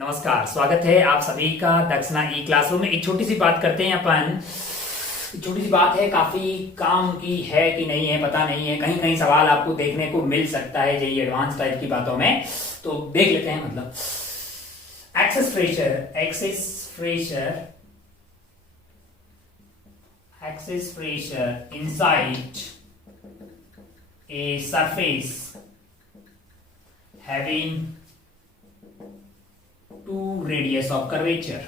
नमस्कार, स्वागत है आप सभी का दक्षिणा ई क्लासरूम में। एक छोटी सी बात करते हैं अपन। छोटी सी बात है, काफी काम की है कि नहीं है पता नहीं है। कहीं कहीं सवाल आपको देखने को मिल सकता है जेईई एडवांस टाइप की बातों में, तो देख लेते हैं। मतलब excess pressure inside a surface having two radius of curvature।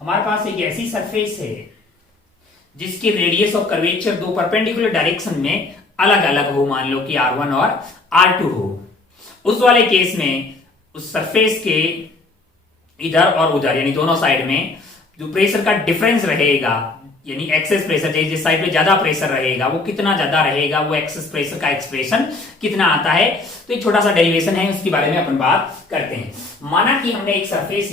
हमारे पास एक ऐसी सरफेस है जिसके रेडियस ऑफ कर्वेचर दो परपेंडिकुलर डायरेक्शन में अलग अलग हो, मान लो कि R1 और R2 हो। उस वाले केस में उस सरफेस के इधर और उधर यानी दोनों साइड में जो प्रेशर का डिफरेंस रहेगा, यानी एक्सेस प्रेशर, जिस साइड पे ज्यादा प्रेशर रहेगा वो कितना ज्यादा रहेगा, वो एक्सेस प्रेशर का एक्सप्रेशन कितना आता है। तो एक छोटा सा डेरिवेशन है, उसके बारे में अपन बात करते हैं। माना कि हमने एक सरफेस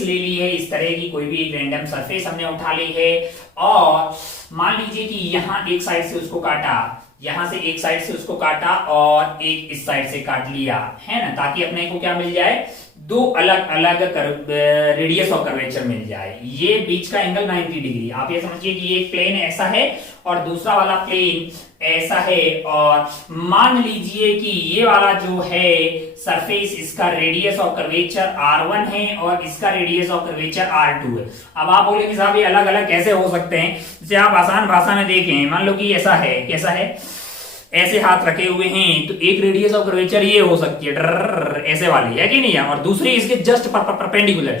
ले ली है, इस तरह की कोई भी एक रैंडम सरफेस हमने उठा ली है, और मान लीजिए कि यहां एक साइड से उसको काटा, यहां से एक साइड से उसको काटा और एक इस साइड से काट लिया है ना, ताकि अपने को क्या मिल जाए, दो अलग अलग रेडियस ऑफ कर्वेचर मिल जाए। ये बीच का एंगल 90 डिग्री। आप ये समझिए कि एक प्लेन ऐसा है और दूसरा वाला प्लेन ऐसा है, और मान लीजिए कि ये वाला जो है सरफेस, इसका रेडियस ऑफ कर्वेचर R1 है और इसका रेडियस ऑफ कर्वेचर R2 है। अब आप बोले कि साहब ये अलग अलग कैसे हो सकते हैं? जैसे आप आसान भाषा में देखें, मान लो कि ऐसा है, कैसा है, ऐसे हाथ रखे हुए हैं, तो एक रेडियस ऑफ कर्वेचर ये हो सकती है ऐसे वाली, है कि नहीं है, और दूसरी इसके जस्ट परपेंडिकुलर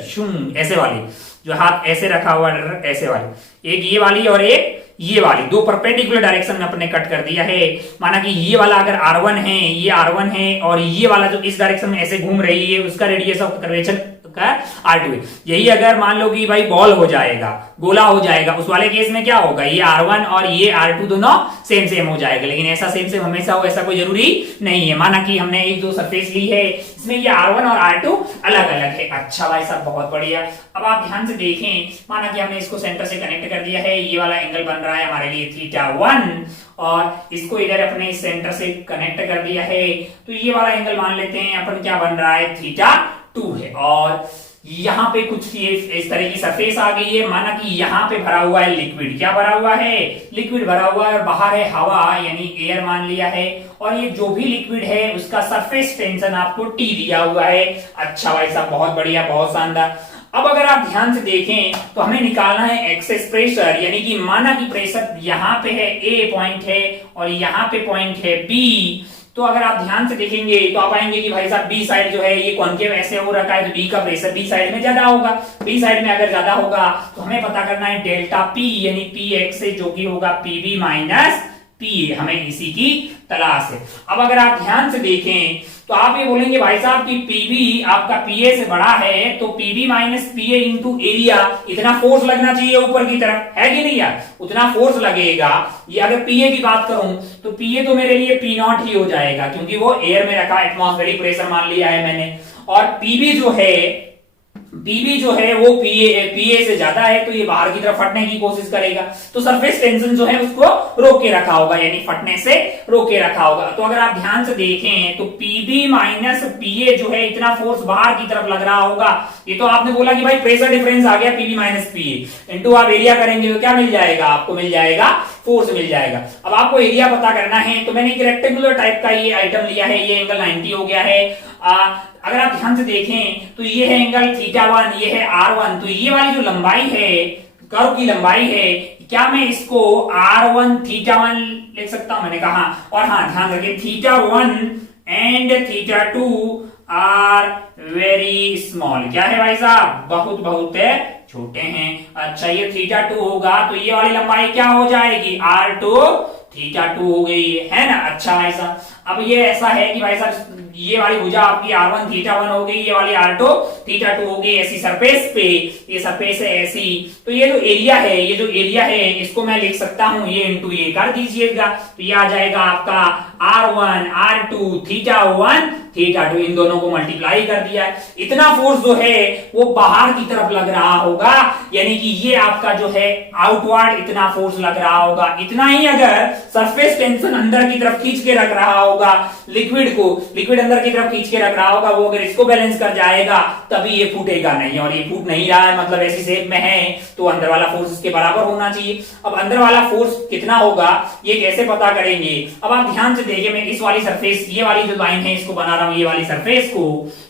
ऐसे वाली, जो हाथ ऐसे रखा हुआ ऐसे वाली, एक ये वाली और एक ये वाली, दो परपेंडिकुलर डायरेक्शन में अपने कट कर दिया है। माना कि ये वाला अगर R1 है, ये R1 है, और ये वाला जो इस डायरेक्शन में ऐसे घूम रही है उसका रेडियस ऑफ कर्वेचर का R2 है। यही अगर मान लो कि भाई बॉल हो जाएगा, गोला हो जाएगा, उस वाले केस में क्या होगा, ये R1 और ये R2 दोनों सेम हो जाएगा। लेकिन ऐसा सेम हमेशा हो ऐसा कोई जरूरी नहीं है। माना कि हमने एक दो सरफेस ली है, इसमें ये R1 और R2 अलग अलग है। अच्छा भाई साहब, बहुत बढ़िया। अब आप ध्यान से देखें, माना कि हमने इसको सेंटर से कनेक्ट कर दिया है, ये वाला एंगल बन रहा है हमारे लिए θ1, और इसको इधर अपने सेंटर से कनेक्ट कर दिया है, तो ये वाला एंगल मान लेते हैं अपन क्या बन रहा है, θ2 है। और यहां पे कुछ इस तरह की सरफेस आ गई है। माना कि यहां पे भरा हुआ है लिक्विड, क्या भरा हुआ है, लिक्विड भरा हुआ है, और बाहर है हवा यानी एयर मान लिया है, और ये जो भी लिक्विड है उसका सरफेस टेंशन आपको T दिया हुआ है। अच्छा भाई साहब, बहुत बढ़िया, बहुत शानदार। अब अगर आप ध्यान से देखें तो हमें निकालना है एक्सेस प्रेशर, यानी कि माना कि प्रेशर यहां पे है A पॉइंट है और यहां पे पॉइंट है B। तो अगर आप ध्यान से देखेंगे तो आप पाएंगे कि भाई साहब बी साइड जो है ये कॉन्केव ऐसे हो रखा है, तो बी का प्रेशर बी साइड में ज्यादा होगा। बी साइड में अगर ज्यादा होगा तो हमें पता करना है डेल्टा पी, यानी पी एक्स से, जो कि होगा पीबी माइनस पी, हमें इसी की तलाश है। अब अगर आप ध्यान से देखें तो आप ये बोलेंगे भाई साहब कि पीबी आपका पीए से बड़ा है, तो पीबी माइनस पीए इंटू एरिया, इतना फोर्स लगना चाहिए ऊपर की तरफ, है कि नहीं यार, उतना फोर्स लगेगा। ये अगर पीए की बात करूं तो पीए तो मेरे लिए पी नॉट ही हो जाएगा, क्योंकि वो एयर में रखा एटमॉस्फेरिक प्रेशर मान लिया है मैंने। और पीबी जो है वो पीए से ज्यादा है, तो ये बाहर की तरफ फटने की कोशिश करेगा, तो सरफेस टेंशन जो है उसको रोक के रखा होगा, यानी फटने से रोक के रखा होगा। तो अगर आप ध्यान से देखें तो पीबी माइनस पीए जो है, इतना फोर्स बाहर की तरफ लग रहा होगा। ये तो आपने बोला कि भाई प्रेशर डिफरेंस आ गया, पीबी माइनस पीए इंटू आप एरिया करेंगे तो क्या मिल जाएगा, आपको मिल जाएगा फोर्स मिल जाएगा। अब आपको एरिया पता करना है, तो मैंने एक रेक्टेंगुलर टाइप का ये आइटम लिया है, ये एंगल 90 हो गया है। अगर आप ध्यान से देखें तो ये है एंगल θ1, ये है R1, तो ये वाली जो लंबाई है, कर्व की लंबाई है, क्या मैं इसको R1 θ1 लिख सकता हूं, मैंने कहा। और हाँ, ध्यान रखें θ1 एंड θ2 आर वेरी स्मॉल। क्या है भाई साहब, बहुत छोटे हैं। अच्छा, ये θ2 होगा तो ये वाली लंबाई क्या हो जाएगी, R2 θ2 हो गई है ना। अच्छा भाई साहब, अब ये ऐसा है कि भाई साहब ये वाली भुजा आपकी r1 θ1 हो गई, ये वाली r2 θ2 हो गई ऐसी सरफेस पे, ये सरफेस है ऐसी। तो ये जो एरिया है, ये जो एरिया है इसको मैं लिख सकता हूं ये इंटू ये कर दीजिएगा, तो ये आ जाएगा आपका r1 r2 θ1 θ2, इन दोनों को मल्टीप्लाई कर दिया है। इतना फोर्स जो है वो बाहर की तरफ लग रहा होगा, यानी कि ये आपका जो है आउटवर्ड इतना फोर्स लग रहा होगा। इतना ही अगर सरफेस टेंशन अंदर की तरफ खींच के रख रहा होगा लिक्विड को, लिक्विड अंदर की तरफ खींच के रख रहा होगा, वो अगर इसको बैलेंस कर जाएगा तभी ये फूटेगा नहीं, और ये फूट नहीं रहा है मतलब ऐसी शेप में है, तो अंदर वाला फोर्स इसके बराबर होना चाहिए। अब अंदर वाला फोर्स कितना होगा ये कैसे पता करेंगे? अब आप ध्यान से देखिए, मैं इस वाली सरफेस, ये वाली जो लाइन है इसको बना रहा हूं, ये वाली सरफेस को,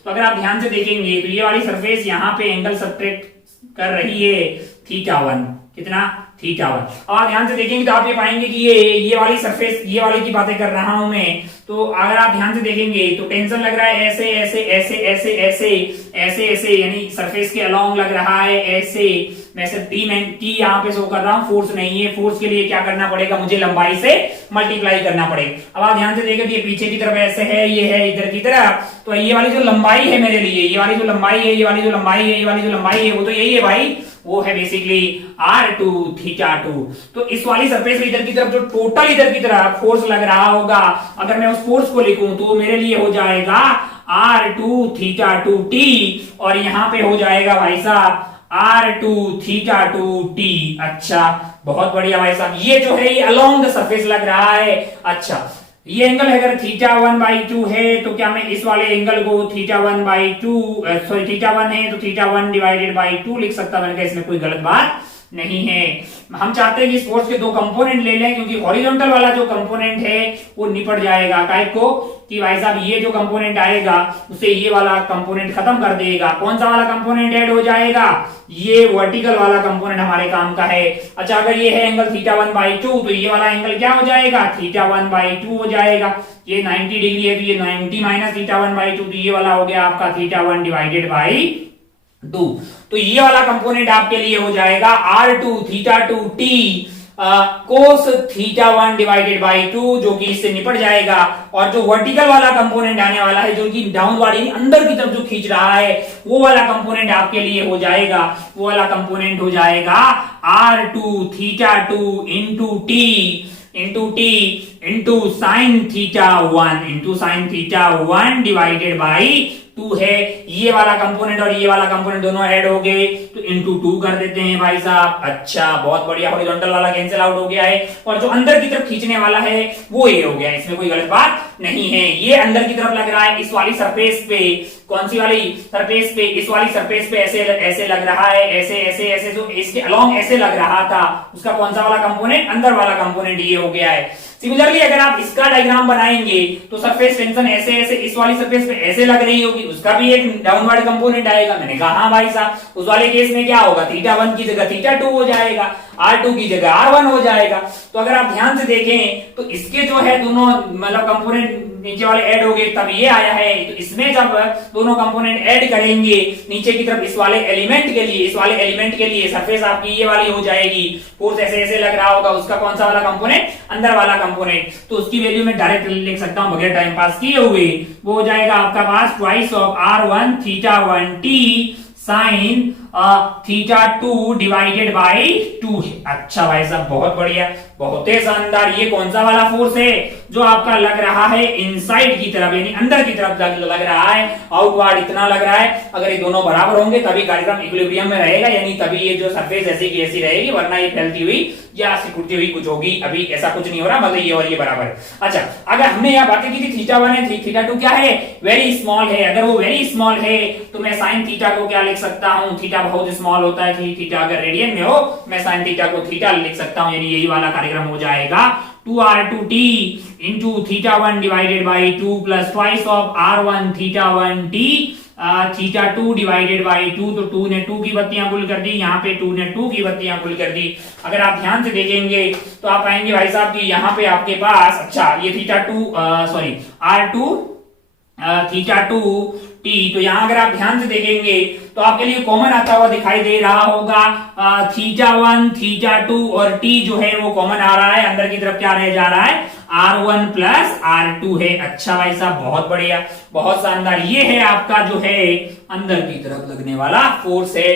तो अगर आप ध्यान से देखेंगे तो ये वाली सरफेस यहाँ पे एंगल सब्ट्रैक्ट कर रही है θ1, कितना θ1। अब आप ध्यान से देखेंगे तो आप ये पाएंगे कि ये वाली सरफेस, ये वाली की बातें कर रहा हूं मैं, तो अगर आप ध्यान से देखेंगे तो टेंशन लग रहा है ऐसे ऐसे ऐसे ऐसे ऐसे ऐसे ऐसे, यानी सरफेस के अलोंग लग रहा है ऐसे। मैं सिर्फ टी यहाँ पे शो कर रहा हूँ, फोर्स नहीं है। फोर्स के लिए क्या करना पड़ेगा, मुझे लंबाई से मल्टीप्लाई करना पड़ेगा। अब आप ध्यान से देखें तो ये पीछे की तरफ ऐसे है, ये है इधर की तरफ, तो ये वाली जो लंबाई है मेरे लिए, ये वाली जो लंबाई है, ये वाली जो लंबाई है, ये वाली जो लंबाई है, वो तो यही है भाई, वो है बेसिकली r2 θ2। तो इस वाली सरफेस में इधर की तरफ जो टोटल इधर की तरफ फोर्स लग रहा होगा, अगर मैं उस फोर्स को लिखूं तो मेरे लिए हो जाएगा r2 θ2t, और यहां पे हो जाएगा भाई साहब r2 θ2t। अच्छा, बहुत बढ़िया भाई साहब, ये जो है ये अलोंग द सरफेस लग रहा है। अच्छा, ये एंगल अगर θ1/2 है तो क्या मैं इस वाले एंगल को θ1/2 सॉरी θ1 है तो θ1 डिवाइडेड बाई 2 लिख सकता, मैंने कहा इसमें कोई गलत बात नहीं है। हम चाहते हैं कि इस फोर्स के दो कंपोनेंट ले लें, क्योंकि हॉरिजॉन्टल वाला जो कंपोनेंट है वो निपट जाएगा, काहे को कि भाई साहब ये जो कंपोनेंट आएगा उसे ये वाला कंपोनेंट खत्म कर देगा। कौन सा वाला कंपोनेंट ऐड हो जाएगा, ये वर्टिकल वाला कंपोनेंट हमारे काम का है। अच्छा, अगर ये है एंगल θ1/2 तो ये वाला एंगल क्या हो जाएगा, θ1/2 हो जाएगा। ये 90 डिग्री है तो ये 90 माइनस θ1/2, तो ये वाला हो गया आपका θ1 डिवाइडेड बाई 2। तो ये वाला कंपोनेंट आपके लिए हो जाएगा r2 θ2t cos θ1 divided by 2, जो कि इससे निपट जाएगा। और जो वर्टिकल वाला कंपोनेंट आने वाला है, जो कि डाउनवर्ड अंदर की तरफ जो खींच रहा है, वो वाला कंपोनेंट आपके लिए हो जाएगा, वो वाला कंपोनेंट हो जाएगा r2 θ2 into t into sine θ1 divided by 2 है। ये वाला कंपोनेंट और ये वाला कंपोनेंट दोनों ऐड हो गए तो इंटू 2 कर देते हैं भाई साहब। अच्छा, बहुत बढ़िया, हॉरिजॉन्टल वाला कैंसिल आउट हो गया है और जो अंदर की तरफ खींचने वाला है वो ये हो गया, इसमें कोई गलत बात नहीं है। ये अंदर की तरफ लग रहा है इस वाली सरफेस पे, कौन सी वाली सरफेस पे, इस वाली सरफेस पे ऐसे ऐसे लग रहा है, ऐसे ऐसे ऐसे, जो इसके अलोंग ऐसे लग रहा था, उसका कौन सा वाला कंपोनेंट, अंदर वाला कंपोनेंट ये हो गया है। सिमिलरली अगर आप इसका डायग्राम बनाएंगे तो सरफेस टेंशन ऐसे ऐसे इस वाली सरफेस पे ऐसे लग रही होगी, उसका भी एक डाउनवर्ड कंपोनेंट आएगा। मैंने कहा हाँ भाई साहब, उस वाले केस में क्या होगा, θ1 की जगह θ2 हो जाएगा, r2 की जगह r1 हो जाएगा। तो अगर आप ध्यान से देखें तो इसके जो है दोनों मतलब कंपोनेंट नीचे वाले ऐड हो गए तब ये आया है। तो इसमें जब दोनों कंपोनेंट ऐड करेंगे नीचे की तरफ इस वाले एलिमेंट के लिए, इस वाले एलिमेंट के लिए सरफेस आपकी ये वाली हो जाएगी, फोर्स ऐसे ऐसे लग रहा होगा, उसका कौन सा वाला कंपोनेंट, अंदर वाला कंपोनेंट। तो उसकी वैल्यू में डायरेक्ट लिख सकता हूं बगैर टाइम पास किए हुए, वो हो जाएगा आपका पास twice of r1 θ1t sine θ2 divided by 2 है। अच्छा भाई साहब, बहुत बढ़िया, बहुत ही शानदार। ये कौन सा वाला फोर्स है जो आपका लग रहा है इनसाइड की तरफ, यानी अंदर की तरफ लग रहा है, आउटवर्ड इतना लग रहा है। अगर ये दोनों बराबर होंगे तभी कार्यक्रम इक्विलिब्रियम में रहेगा, यानी तभी ये जो सरफेस ऐसी की ऐसी रहेगी, वरना ये फैलती हुई या सिकुड़ती हुई कुछ होगी। अभी ऐसा कुछ नहीं हो रहा, मतलब ये और ये बराबर है। अच्छा, अगर हमने यहाँ बातें की थी θ1 है, θ2 क्या है, वेरी स्मॉल है। अगर वो वेरी स्मॉल है तो मैं साइन थीटा को क्या लिख सकता हूँ, थीटा बहुत स्मॉल होता है, थीटा अगर रेडियन में हो मैं साइन थीटा को थीटा लिख सकता हूँ, यानी यही वाला कार्यक्रम हो जाएगा 2r2t into θ1 divided by 2 plus twice of r1 θ1t θ2 divided by 2। तो 2 ने 2 की बत्तियां गुल कर दी, यहाँ पे 2 ने 2 की बत्तियां गुल कर दी। अगर आप ध्यान से देखेंगे तो आप पाएंगे भाई साहब कि यहाँ पे आपके पास, अच्छा ये θ2 सॉरी r2 θ2t, तो यहां अगर आप ध्यान से देखेंगे तो आपके लिए कॉमन आता हुआ दिखाई दे रहा होगा, θ1 θ2 और t जो है वो कॉमन आ रहा है, अंदर की तरफ क्या रह जा रहा है, R1 प्लस R2 है। अच्छा भाई साहब, बहुत बढ़िया, बहुत शानदार। ये है आपका जो है अंदर की तरफ लगने वाला फोर्स है।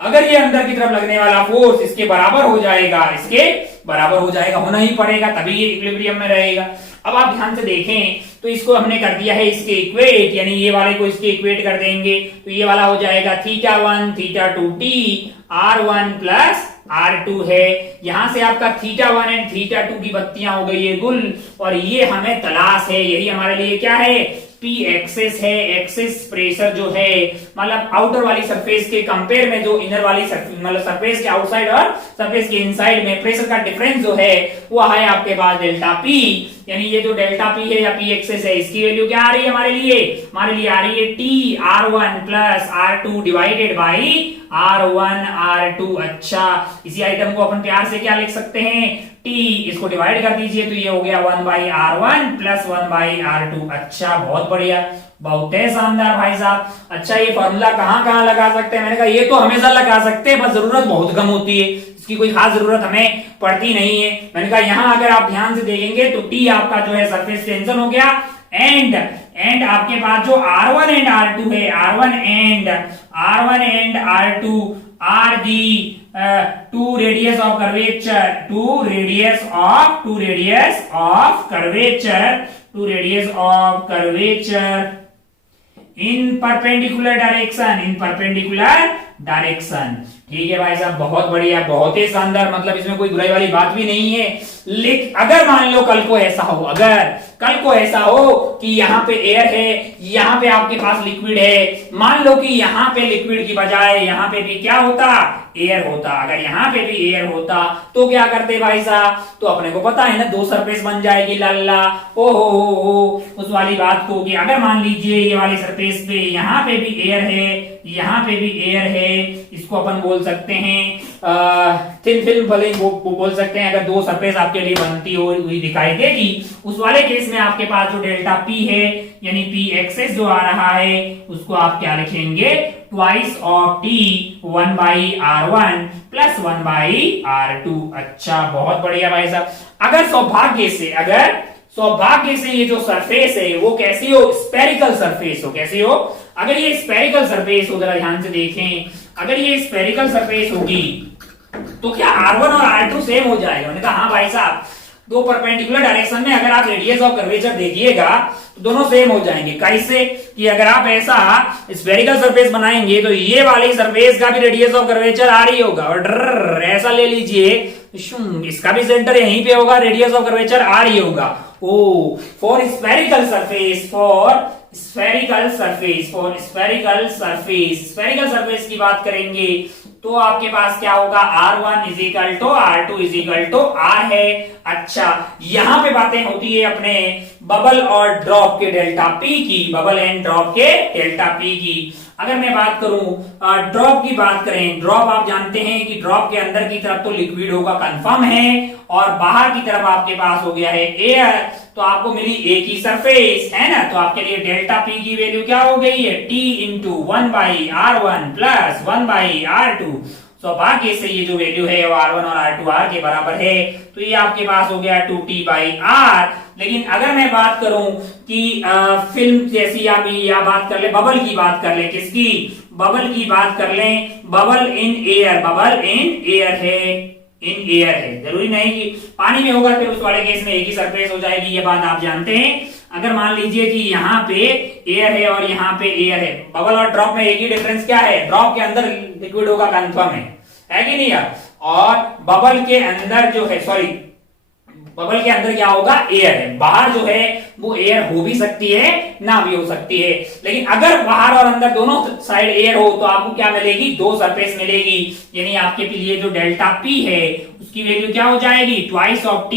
अगर ये अंदर की तरफ लगने वाला फोर्स इसके बराबर हो जाएगा, इसके बराबर हो जाएगा, होना ही पड़ेगा, तभी ये इक्विलिब्रियम में रहेगा। अब आप ध्यान से देखें तो इसको हमने कर दिया है इसके इक्वेट, यानी ये वाले को इसके इक्वेट कर देंगे तो ये वाला हो जाएगा θ1 θ2 t R1 प्लस R2 है। यहां से आपका θ1 एंड θ2 की बत्तियां हो गई है गुल, और ये हमें तलाश है, यही हमारे लिए क्या है, P एक्सेस है। एक्सेस प्रेशर जो है मतलब आउटर वाली सरफेस के कंपेयर में जो इनर वाली मतलब सरफेस के आउटसाइड और सरफेस के इनसाइड में प्रेशर का डिफरेंस जो है वो है आपके पास डेल्टा P, यानी ये जो डेल्टा P है या P एक्सेस है इसकी वैल्यू क्या आ रही है हमारे लिए आ रही है T R1 plus R2 divided by R1 R2। अच्छा, इसी आइटम को अपन प्यार से क्या लिख सकते हैं, T, इसको डिवाइड कर दीजिए तो ये हो गया 1 by R1 plus 1 by R2। अच्छा, बहुत बढ़िया, बहुत है शानदार भाई साहब। अच्छा, ये फॉर्मूला कहाँ कहाँ लगा सकते हैं, मैंने कहा ये तो हमेशा लगा सकते हैं, बस जरूरत बहुत कम होती है, इसकी कोई खास जरूरत हमें पड़ती नहीं है। मैंने कहा यहाँ अगर आप ध्यान से देखेंगे तो T आपका जो है सरफेस टेंशन हो गया, एंड आपके पास जो R1 एंड R2 है, R1 and R2 are the two radius of curvature, two radius of curvature in perpendicular direction। ठीक है भाई साहब, बहुत बढ़िया, बहुत ही शानदार, मतलब इसमें कोई बुराई वाली बात भी नहीं है। लेकिन अगर मान लो कल को ऐसा हो कि यहाँ पे एयर है, यहाँ पे आपके पास लिक्विड है, मान लो कि यहाँ पे लिक्विड की बजाय यहाँ पे भी क्या होता, एयर होता। अगर यहाँ पे भी एयर होता तो क्या करते भाई साहब, तो अपने को पता है ना, दो सरफेस बन जाएगी लल्ला, ओ हो उस वाली बात को कि अगर मान लीजिए ये वाली सरफेस पे यहाँ पे भी एयर है, यहाँ पे भी एयर है, इसको अपन बोल सकते हैं थिन फिल्म भले वो बोल सकते हैं। अगर दो सरफेस आपके लिए बनती हुई दिखाई देगी, उस वाले केस में आपके पास जो डेल्टा P है यानी P एक्सेस जो आ रहा है उसको आप क्या लिखेंगे, twice of T 1 by R1 plus 1 by R2। अच्छा, बहुत बढ़िया भाई साहब। अगर सौभाग्य से ये जो सरफेस है वो कैसी हो, स्पेरिकल सरफेस हो, कैसी हो, अगर ये स्पेरिकल सरफेस हो, जरा ध्यान से देखें, अगर ये स्पेरिकल सरफेस होगी तो क्या R1 और R2 सेम हो जाएगा। मैंने कहा हाँ भाई साहब, दो परपेंडिकुलर डायरेक्शन में अगर आप रेडियस ऑफ कर्वेचर देखिएगा तो दोनों सेम हो जाएंगे। कैसे कि अगर आप ऐसा स्फेरिकल सरफेस बनाएंगे तो ये वाली सरफेस का भी रेडियस ऑफ कर्वेचर आ रही होगा, और ऐसा ले लीजिए इसका भी सेंटर यहीं पे होगा, रेडियस ऑफ कर्वेचर आ रही होगा। ओ फॉर स्फेरिकल सरफेस की बात करेंगे तो आपके पास क्या होगा, R1 is equal to R2 is equal to R है। अच्छा, यहां पे बातें होती है अपने बबल और ड्रॉप के डेल्टा P की, बबल एंड ड्रॉप के डेल्टा P की। अगर मैं बात करूं ड्रॉप की बात करें, ड्रॉप आप जानते हैं कि ड्रॉप के अंदर की तरफ तो लिक्विड होगा कंफर्म है, और बाहर की तरफ आपके पास हो गया है एयर, तो आपको मिली एक ही सरफेस है ना, तो आपके लिए डेल्टा P की वैल्यू क्या हो गई है, T into 1 by R1 plus 1 by R2। सौभाग्य से ये जो वैल्यू है वो R1 और R2 R के बराबर है, तो ये आपके पास हो गया 2T बाई R। लेकिन अगर मैं बात करूं कि फिल्म जैसी या बात कर ले, बबल की बात कर ले, किसकी, बबल की बात कर ले, बबल इन एयर है, जरूरी नहीं कि पानी में होगा, फिर उस वाले केस में एक ही सरफेस हो जाएगी, ये बात आप जानते हैं। अगर मान लीजिए कि यहाँ पे एयर है और यहाँ पे एयर है, बबल और ड्रॉप में एक ही डिफरेंस क्या है, ड्रॉप के अंदर लिक्विड होगा कंफर्म है कि नहीं यार, और बबल के अंदर जो है, सॉरी बबल के अंदर क्या होगा, एयर है, बाहर जो है वो एयर हो भी सकती है ना भी हो सकती है। लेकिन अगर बाहर और अंदर दोनों साइड एयर हो तो आपको क्या मिलेगी, दो सरफेस मिलेगी, यानी आपके लिए जो डेल्टा P है उसकी वैल्यू क्या हो जाएगी, twice of T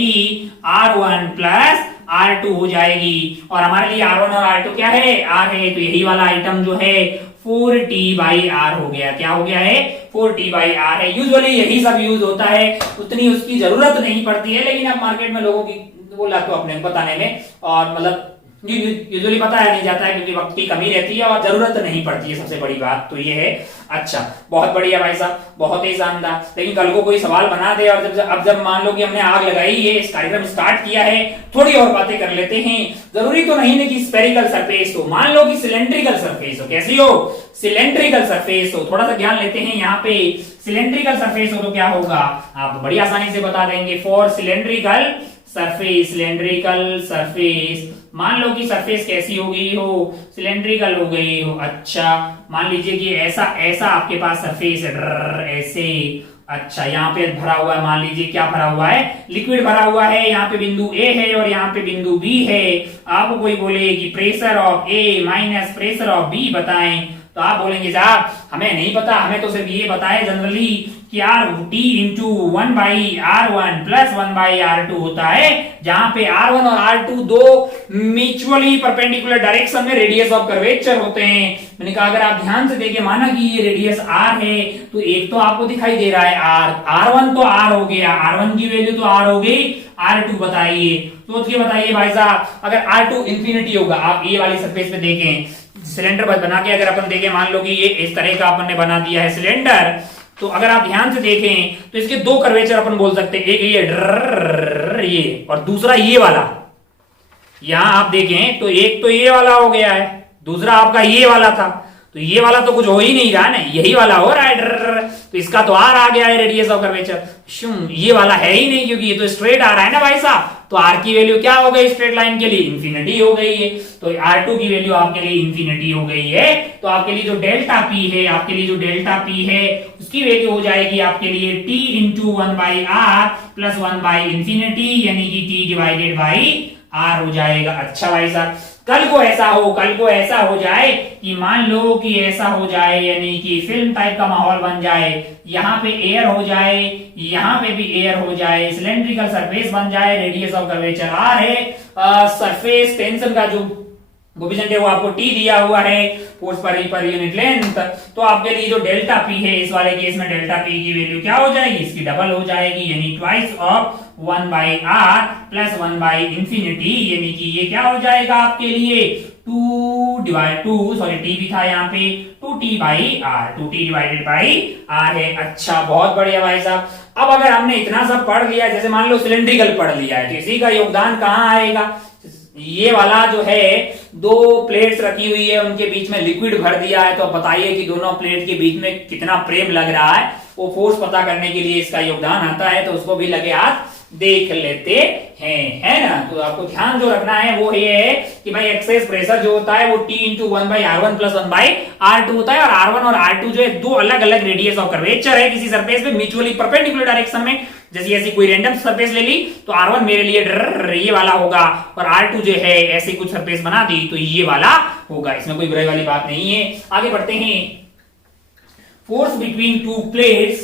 R1 plus R2 हो जाएगी। और हमारे लिए R1 और R2 क्या है, R है, तो यही वाला आइटम जो है 4T बाई R हो गया। क्या हो गया है, 4T बाई R है। यूजुअली यही सब यूज होता है, उतनी उसकी जरूरत नहीं पड़ती है, लेकिन अब मार्केट में लोगों की बोला तो अपने बताने में और मतलब यूजुअली बताया नहीं जाता है क्योंकि वक्त की कमी रहती है और जरूरत नहीं पड़ती है, सबसे बड़ी बात तो ये है। अच्छा, बहुत बढ़िया भाई साहब, बहुत ही शानदार। लेकिन कल को कोई सवाल बना दे और जब मान लो कि हमने आग लगाई है, इस कार्यक्रम स्टार्ट किया है, थोड़ी और बातें कर लेते हैं। जरूरी तो नहीं है कि स्फेरिकल सरफेस हो, मान लो कि सिलेंड्रिकल सरफेस हो। कैसी हो? सिलेंड्रिकल सरफेस हो। थोड़ा सा ज्ञान लेते हैं यहाँ पे। सिलेंड्रिकल सरफेस हो तो क्या होगा, आप बड़ी आसानी से बता देंगे। For cylindrical surface, cylindrical surface, मान लो कि सरफेस कैसी हो गई हो, सिलेंड्रिकल हो गई हो। अच्छा, मान लीजिए कि ऐसा ऐसा आपके पास सरफेस है, ऐसे। अच्छा, यहाँ पे भरा हुआ है, मान लीजिए क्या भरा हुआ है, लिक्विड भरा हुआ है। यहाँ पे बिंदु ए है और यहाँ पे बिंदु बी है। आपको कोई बोले कि pressure of A minus pressure of B बताएं, तो आप बोलेंगे साहब हमें नहीं पता, हमें तो सिर्फ ये पता है जनरली कि R T into 1/r1 plus 1/r2 होता है, जहां पे r1 और r2 दो म्यूचुअली परपेंडिकुलर डायरेक्शन में रेडियस ऑफ कर्वेचर होते हैं। मैंने कहा अगर आप ध्यान से देखें, माना कि ये रेडियस r है, तो एक तो आपको दिखाई दे रहा है r1 तो r हो गया, r1 की वैल्यू तो r हो गई, r2 बताइए, सोच के बताइए भाई साहब। अगर r2 इंफिनिटी होगा, आप ये वाली सरफेस पे देखें, सिलेंडर बना के अगर अपन देखें, मान लो कि ये इस तरह का अपन ने बना दिया है सिलेंडर, तो अगर आप ध्यान से देखें तो इसके दो कर्वेचर अपन बोल सकते हैं, एक ये और दूसरा ये वाला। यहां आप देखें तो एक तो ये वाला हो गया है, दूसरा आपका ये वाला था, तो ये वाला तो कुछ हो ही नहीं रहा ना, यही वाला हो रहा है, तो इसका तो आर आ गया है रेडियस ऑफ कर्वेचर। ये वाला है ही नहीं क्योंकि ये तो स्ट्रेट आ रहा है ना भाई साहब, तो आर की वैल्यू क्या हो गई स्ट्रेट लाइन के लिए, इंफिनिटी हो गई है। तो r2 की वैल्यू आपके लिए इंफिनिटी हो गई है, तो आपके लिए जो डेल्टा पी है, आपके लिए जो डेल्टा पी है उसकी वैल्यू हो जाएगी आपके लिए t इंटू 1/r प्लस 1/इंफिनिटी, यानी कि t डिवाइडेड बाई r हो जाएगा। अच्छा भाई साहब, कल को ऐसा हो जाए कि मान लो कि ऐसा हो जाए, यानी कि फिल्म टाइप का माहौल बन जाए, यहाँ पे एयर हो जाए, यहाँ पे भी एयर हो जाए, सिलेंड्रिकल सरफेस बन जाए, रेडियस ऑफ कर्वेचर r है, सरफेस टेंशन का जो कोएफिशिएंट है वो आपको t दिया हुआ है, फोर्स पर यूनिट लेंथ, तो आपके लिए जो डेल्टा p है, इस वाले केस में डेल्टा p की वैल्यू क्या हो जाएगी, इसकी डबल हो जाएगी, यानी ट्वाइस ऑफ 1/r प्लस 1/इंफिनिटी, यानी कि ये क्या हो जाएगा आपके लिए t भी था यहाँ पे 2t डिवाइडेड बाई r है। अच्छा, बहुत बढ़िया भाई साहब। अब अगर हमने इतना सब पढ़ लिया, जैसे मान लो सिलेंड्रिकल पढ़ लिया है, तो इसी का योगदान कहाँ आएगा, ये वाला जो है दो प्लेट्स रखी हुई है, उनके बीच में लिक्विड भर दिया है, तो बताइए कि दोनों प्लेट के बीच में कितना प्रेम लग रहा है, वो फोर्स पता करने के लिए इसका योगदान आता है, तो उसको भी लगे हाथ देख लेते हैं, है ना। तो आपको ध्यान जो रखना है वो ये है कि भाई एक्सेस प्रेशर जो होता है वो T into 1/r1 plus 1/r2 होता है, और r1 और r2 जो है दो अलग अलग रेडियस ऑफ कर्वेचर है किसी सरफेस पे म्यूचुअली परपेंडिकुलर डायरेक्शन में। जैसे ऐसी कोई रैंडम सरफेस ले ली तो r1 मेरे लिए ये वाला होगा, और r2 जो है ऐसी कुछ सरफेस बना दी तो ये वाला होगा, इसमें कोई बुराई वाली बात नहीं है। आगे बढ़ते हैं। Force between two plates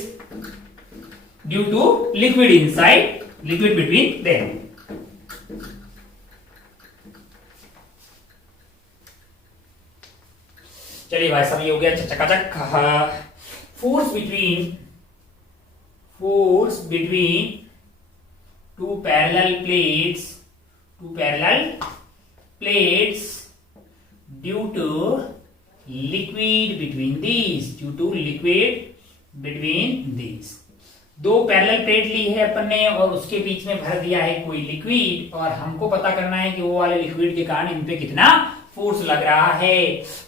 due to liquid inside, liquid between them. चलिए भाई साहब, ये हो गया चकाचक। Force between two parallel plates due to liquid between these, दो पैरेलल प्लेट ली है अपन ने और उसके बीच में भर दिया है कोई लिक्विड, और हमको पता करना है कि वो वाले लिक्विड के कारण इन पे कितना फोर्स लग रहा है।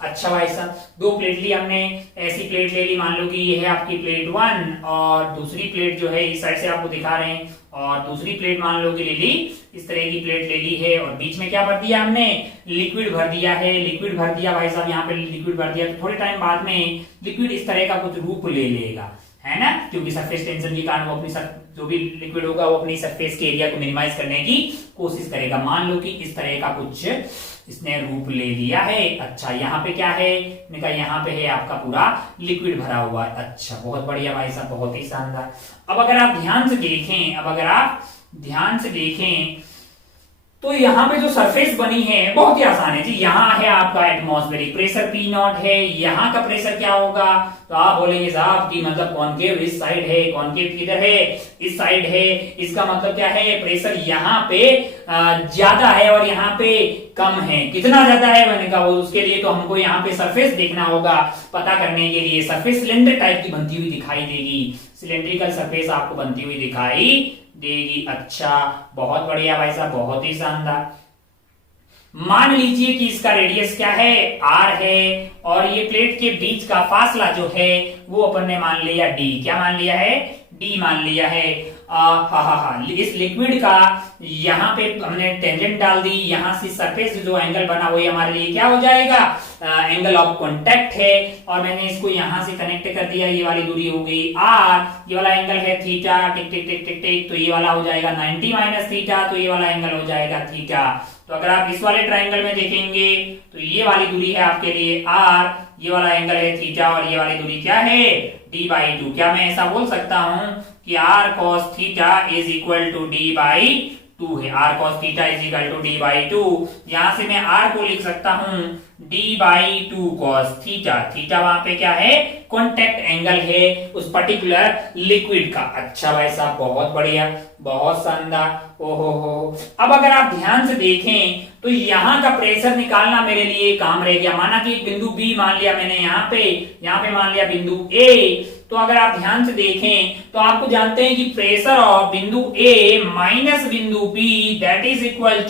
अच्छा भाई साहब, दो प्लेट ली हमने, ऐसी प्लेट ले ली, मान लो कि ये है आपकी प्लेट 1 और दूसरी प्लेट जो है इस साइड से आपको दिखा रहे हैं, और दूसरी प्लेट मान लो कि ले ली, इस तरह की प्लेट ले ली है, और बीच में क्या भर दिया हमने, लिक्विड भर दिया है। लिक्विड भर दिया भाई साहब, यहाँ पे लिक्विड भर दिया, तो थोड़े टाइम बाद में लिक्विड इस तरह का कुछ रूप ले लेगा, है ना, क्योंकि सरफेस टेंशन के कारण वो अपनी जो भी लिक्विड होगा वो अपनी सरफेस के एरिया को मिनिमाइज करने की कोशिश करेगा। मान लो कि इस तरह का कुछ इसने रूप ले लिया है। अच्छा, यहाँ पे क्या है, मैंने कहा यहाँ पे है आपका पूरा लिक्विड भरा हुआ है। अच्छा, बहुत बढ़िया भाई साहब, बहुत ही शानदार। अब अगर आप ध्यान से देखें, तो तो यहाँ पे जो सरफेस बनी है बहुत ही आसान है जी। यहाँ है आपका एटमॉस्फेरिक प्रेशर पी नॉट है, यहाँ का प्रेशर क्या होगा, तो आप बोलेंगे साहब कि मतलब कॉनकेव इस साइड है, कॉनकेव किधर है, इस साइड है, इसका मतलब क्या है, प्रेशर यहाँ पे ज्यादा है और यहाँ पे कम है। कितना ज्यादा है मैंने कहा, वो उसके लिए तो हमको यहाँ पे सरफेस देखना होगा। पता करने के लिए सरफेस सिलेंडर टाइप की बनती हुई दिखाई देगी, सिलेंड्रिकल सरफेस आपको बनती हुई दिखाई देगी। अच्छा, बहुत बढ़िया भाई साहब, बहुत ही शानदार। मान लीजिए कि इसका रेडियस क्या है, r है, और ये प्लेट के बीच का फासला जो है वो अपन ने मान लिया d। क्या मान लिया है, d मान लिया है। इस लिक्विड का यहाँ पे हमने टेंजेंट डाल दी, यहाँ से सरफेस जो एंगल बना वो हमारे लिए क्या हो जाएगा, एंगल ऑफ कांटेक्ट है। और मैंने इसको यहाँ से कनेक्ट कर दिया, ये वाली दूरी हो गई r, ये वाला एंगल है थीटा, टिक टिक टिक टिक टिक, तो ये वाला हो जाएगा 90 माइनस थीटा, तो ये वाला एंगल हो जाएगा थीटा। तो अगर आप इस वाले ट्रायंगल में देखेंगे तो ये वाली दूरी है आपके लिए r, ये वाला एंगल है थीटा, और ये वाली दूरी क्या है, d/2। क्या मैं ऐसा बोल सकता हूं कि r cos theta is equal to d/2 है, r cos theta is equal to d/2। यहां से मैं r को लिख सकता हूं d/2 cos थीटा। थीटा वहां पे क्या है, कॉन्टेक्ट एंगल है उस पर्टिकुलर लिक्विड का। अच्छा भाई साहब, बहुत बढ़िया, बहुत शानदार। ओहो हो, अब अगर आप ध्यान से देखें तो यहाँ का प्रेशर निकालना मेरे लिए काम रह गया। माना कि बिंदु बी मान लिया मैंने, यहाँ पे मान लिया बिंदु ए। तो अगर आप ध्यान से देखें तो आपको जानते हैं कि प्रेशर ऑफ बिंदु ए माइनस बिंदु B that is equal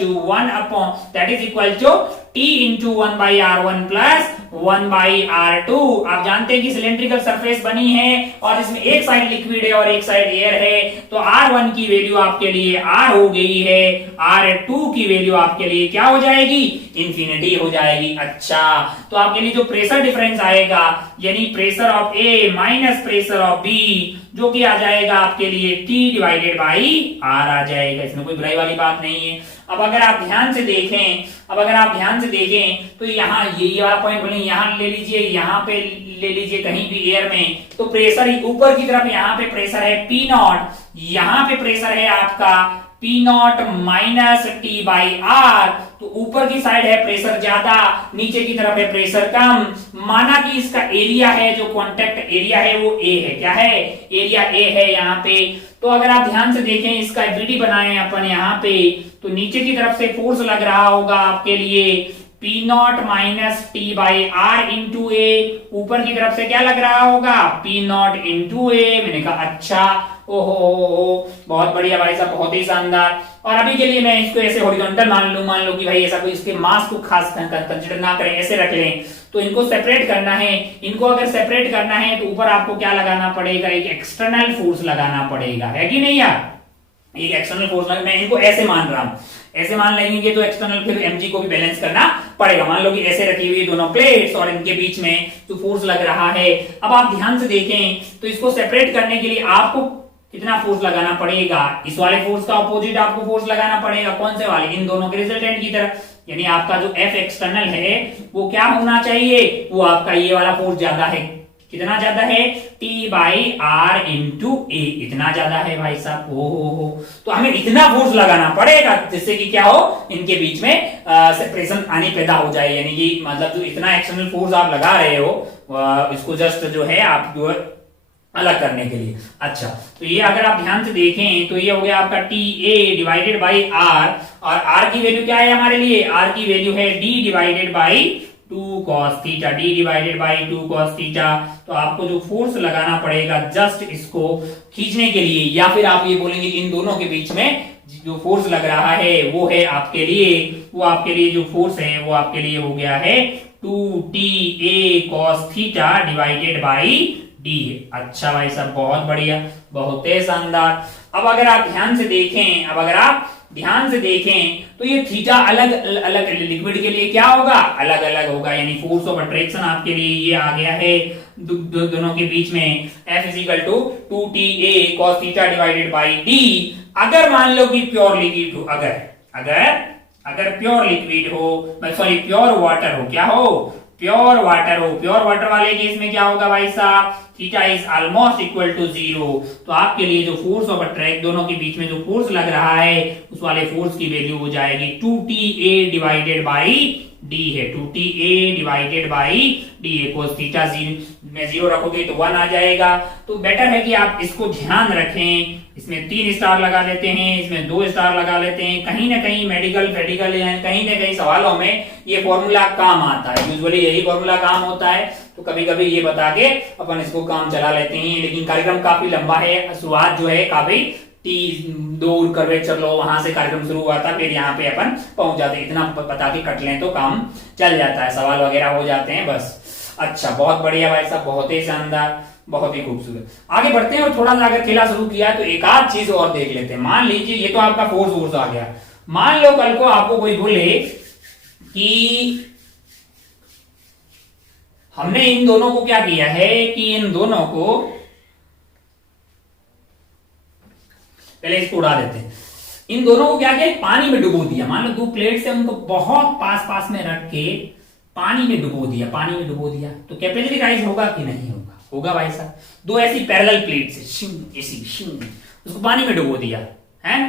to T into 1/r1 plus 1/r2। आप जानते हैं कि सिलेंड्रिकल सरफेस बनी है और इसमें एक साइड लिक्विड है और एक साइड एयर है, तो R1 की वैल्यू आपके लिए R हो गई है, R2 की वैल्यू आपके लिए क्या हो जाएगी, इंफिनिटी हो जाएगी। अच्छा, तो आपके लिए जो प्रेशर डिफरेंस आएगा यानी pressure of A minus pressure of B, जो कि आ जाएगा आपके लिए T/R आ जाएगा। इसमें कोई बुराई वाली बात नहीं है। अब अगर आप ध्यान से देखें तो यहाँ ये वाला पॉइंट बोले, यहाँ ले लीजिए, यहाँ पे ले लीजिए, कहीं भी एयर में, तो प्रेशर ऊपर की तरफ यहाँ पे प्रेशर है P0, यहाँ पे प्रेशर है आपका P0 माइनस T/R। तो ऊपर की साइड है प्रेशर ज्यादा, नीचे की तरफ है प्रेशर कम। माना कि इसका एरिया है, जो कांटेक्ट एरिया है वो A है। क्या है, एरिया A है यहाँ पे। तो अगर आप ध्यान से देखें, इसका BD बनाए अपन यहाँ पे, तो नीचे की तरफ से फोर्स लग रहा होगा आपके लिए P0 माइनस T/R इंटू ए, ऊपर की तरफ से क्या लग रहा होगा, P0 इंटू ए। मैंने कहा अच्छा, ओहो, बहुत बढ़िया भाई साहब, बहुत ही शानदार। और अभी के लिए मैं इसको ऐसे हॉरिजॉन्टल मान लो कि भाई ऐसा कोई इसके मास को खास कंसीडर ना करें, ऐसे रख लें। तो इनको सेपरेट करना है, इनको अगर सेपरेट करना है तो ऊपर आपको क्या लगाना पड़ेगा, एक एक्सटर्नल फोर्स लगाना पड़ेगा, है कि नहीं यार, एक एक्सटर्नल फोर्स। मैं इनको ऐसे मान रहा हूं, ऐसे मान लेंगे तो एक्सटर्नल फिर mg को भी बैलेंस करना पड़ेगा। मान लो कि ऐसे रखी हुई दोनों प्लेट्स और इनके बीच में जो फोर्स लग रहा है। अब आप ध्यान से देखें तो इसको सेपरेट करने के लिए आपको कितना फोर्स लगाना पड़ेगा, इस वाले फोर्स का अपोजिट आपको फोर्स लगाना पड़ेगा। कौन से वाले, इन दोनों के रिजल्टेंट की तरफ। यानी आपका जो F एक्सटर्नल है वो क्या होना चाहिए, वो आपका ये वाला फोर्स ज्यादा है। कितना ज्यादा है, T/R इंटू ए, इतना ज्यादा है भाई साहब। हो तो हमें इतना फोर्स लगाना पड़ेगा जिससे कि क्या हो, इनके बीच में सेपरेशन आनी पैदा हो जाए। यानी कि मतलब जो इतना एक्सटर्नल फोर्स आप लगा रहे हो इसको जस्ट जो है आप जो अलग करने के लिए। अच्छा, तो ये अगर आप ध्यान से देखें तो ये हो गया आपका TA/R, और R की वैल्यू क्या है हमारे लिए, R की वैल्यू है D/2 cos theta, D/2 cos theta. तो आपको जो फोर्स लगाना पड़ेगा जस्ट इसको खींचने के लिए, या फिर आप ये बोलेंगे इन दोनों के बीच में जो फोर्स लग रहा है वो है आपके लिए जो फोर्स है वो आपके लिए हो गया है 2TA cos थीटा /D। अच्छा भाई साहब, बहुत बढ़िया, बहुत ही शानदार। अब अगर आप ध्यान से देखें तो ये थीटा अलग अलग लिक्विड के लिए क्या होगा, अलग अलग होगा। यानी फोर्स ऑफ अट्रैक्शन आपके लिए ये आ गया है दोनों के बीच में, F = 2TA cos theta /D। अगर मान लो कि प्योर लिक्विड हो, अगर प्योर लिक्विड हो, प्योर वाटर हो, क्या हो, प्योर वाटर वाले केस में क्या होगा भाई साहब, theta is almost equal to 0, तो आपके लिए जो फोर्स ऑफ अट्रैक्ट दोनों के बीच में जो फोर्स लग रहा है उस वाले फोर्स की वैल्यू हो जाएगी 2ta डिवाइडेड बाई डी है, 2ta डिवाइडेड बाई डी है। cos थीटा में 0 रखोगे तो 1 आ जाएगा। तो बेटर है कि आप इसको ध्यान रखें। इसमें 3 स्टार लगा लेते हैं, इसमें 2 स्टार लगा लेते हैं। कहीं ना कहीं मेडिकल फेडिकल या कहीं ना कहीं सवालों में ये फॉर्मूला काम आता है, यूजुअली यही फॉर्मूला काम होता है। तो कभी कभी ये बता के अपन इसको काम चला लेते हैं, लेकिन कार्यक्रम काफी लंबा है। शुरुआत जो है काफी दूर कर्वेचर लो, वहां से कार्यक्रम शुरू हुआ था, फिर यहाँ पे अपन पहुंच जाते हैं। इतना बता के कट लें तो काम चल जाता है, सवाल वगैरह हो जाते हैं बस। अच्छा, बहुत बढ़िया भाई साहब, बहुत ही शानदार, बहुत ही खूबसूरत। आगे बढ़ते हैं और थोड़ा सा अगर खेला शुरू किया तो एक आध चीज और देख लेते हैं। मान लीजिए ये तो आपका फोर्स आ गया। मान लो कल को आपको कोई बोले कि हमने इन दोनों को क्या किया है कि इन दोनों को, पहले इसको उड़ा देते हैं, इन दोनों को क्या किया, पानी में डुबो दिया। मान लो 2 प्लेट से उनको बहुत पास पास में रख के पानी में डुबो दिया, पानी में डुबो दिया, तो कैपिलरी राइज होगा कि नहीं होगा? होगा भाई साहब। 2 ऐसी पैरेलल प्लेट से उसको पानी में डुबो दिया है।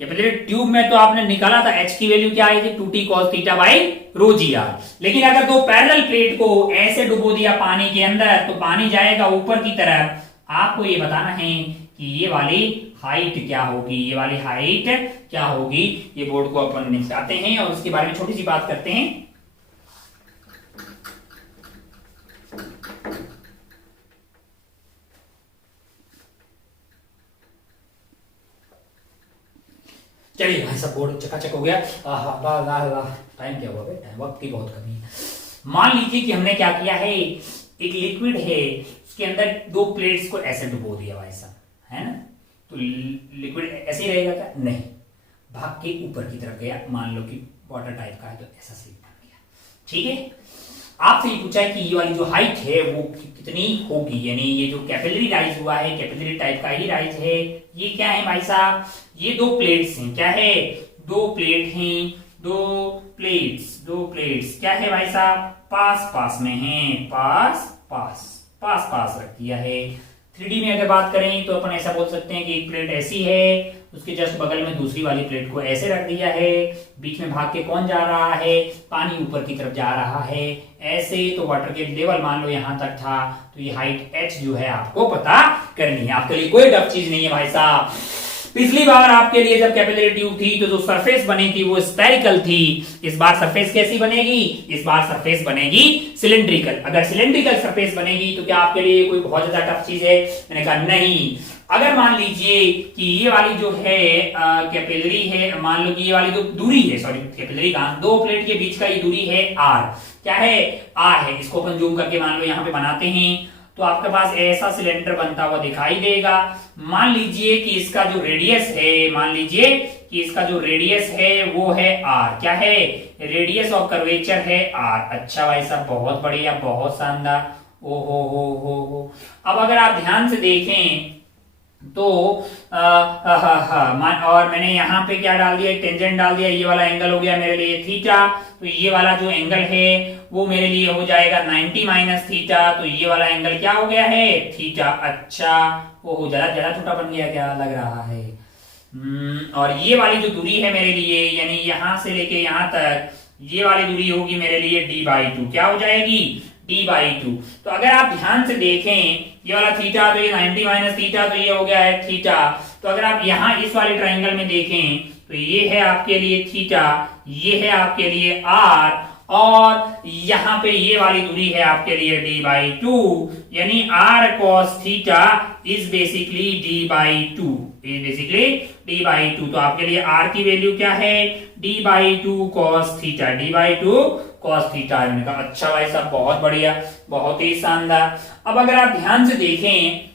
कैपिलरी ट्यूब में तो आपने निकाला था एच की वैल्यू क्या आई थी, 2t cos theta by rho g r. लेकिन अगर 2 पैरेलल प्लेट को ऐसे डुबो दिया पानी के अंदर तो पानी जाएगा ऊपर की तरफ। आपको ये बताना है कि ये वाली हाइट क्या होगी, ये वाली हाइट क्या होगी। ये बोर्ड को अपन निपटाते हैं और उसके बारे में छोटी सी बात करते हैं। चलिए भाई सब बोर्ड चकाचक हो गया। टाइम क्या हुआ बेटा, वक्त की बहुत कमी है। मान लीजिए कि हमने क्या किया है, एक लिक्विड है, उसके अंदर 2 प्लेट्स को ऐसे डुबो दिया भाई साहब, है ना। तो लिक्विड ऐसे ही रहेगा क्या? नहीं, भाग के ऊपर की तरफ गया। मान लो कि वाटर टाइप का है तो ऐसा स्लिप बन गया। ठीक है, आपसे ये पूछा है कि ये वाली जो हाइट है वो कितनी होगी, यानी ये जो कैपिलरी राइज हुआ है, कैपिलरी टाइप का ही राइज है। ये क्या है भाई साहब, ये 2 प्लेट्स हैं। क्या है? 2 प्लेट हैं, 2 प्लेट्स क्या है भाई साहब, पास पास में हैं, पास पास रख दिया है। 3D में अगर बात करें तो अपन ऐसा बोल सकते हैं कि एक प्लेट ऐसी है, उसके जस्ट बगल में दूसरी वाली प्लेट को ऐसे रख दिया है। बीच में भाग के कौन जा रहा है, पानी ऊपर की तरफ जा रहा है ऐसे। तो वाटर के लेवल मान लो यहां तक था, तो ये हाइट h जो है आपको पता करनी है। आपके लिए कोई टफ चीज नहीं है भाई साहब। पिछली बार आपके लिए जब कैपिलरी ट्यूब थी तो जो सरफेस बनी थी वो स्फेरिकल थी। इस बार सरफेस कैसी बनेगी? इस बार सरफेस बनेगी सिलेंड्रिकल। अगर सिलेंड्रिकल सरफेस बनेगी तो क्या आपके लिए कोई बहुत ज्यादा टफ चीज है? मैंने कहा नहीं। अगर मान लीजिए कि ये वाली जो है कैपिलरी है, मान लो कि ये वाली जो दूरी है, सॉरी कैपिलरी का 2 प्लेट के बीच का ये दूरी है r। क्या है? r है। इसको अपन जूम करके मान लो यहाँ पे बनाते हैं तो आपके पास ऐसा सिलेंडर बनता हुआ दिखाई देगा। मान लीजिए कि इसका जो रेडियस है, मान लीजिए कि इसका जो रेडियस है वो है r। क्या है? रेडियस ऑफ कर्वेचर है r। अच्छा भाई साहब, बहुत बढ़िया, बहुत शानदार। ओ हो। अब अगर आप ध्यान से देखें तो और मैंने यहाँ पे क्या डाल दिया, टेंजेंट डाल दिया। ये वाला एंगल हो गया मेरे लिए थीटा, तो ये वाला जो एंगल है वो मेरे लिए हो जाएगा 90 माइनस थीटा। तो ये वाला एंगल क्या हो गया है? थीटा। अच्छा, वो ज्यादा छोटा बन गया क्या लग रहा है। और ये वाली जो दूरी है मेरे लिए, यानी यहां से लेके यहां तक, ये वाली दूरी होगी मेरे लिए d/2। क्या हो जाएगी? d/2। तो अगर आप ध्यान से देखें, ये वाला थीटा तो ये 90 माइनस थीटा, तो ये हो गया है थीटा। तो अगर आप यहाँ इस वाले ट्राइंगल में देखें तो ये है आपके लिए थीटा, ये है आपके लिए r, और यहाँ पे ये वाली दूरी है आपके लिए d/2, यानी r cos theta is basically d/2, तो आपके लिए r की वैल्यू क्या है? d/2 cos theta, d/2 cos theta. अच्छा भाई साहब, बहुत बढ़िया, बहुत ही शानदार। अब अगर आप ध्यान से देखें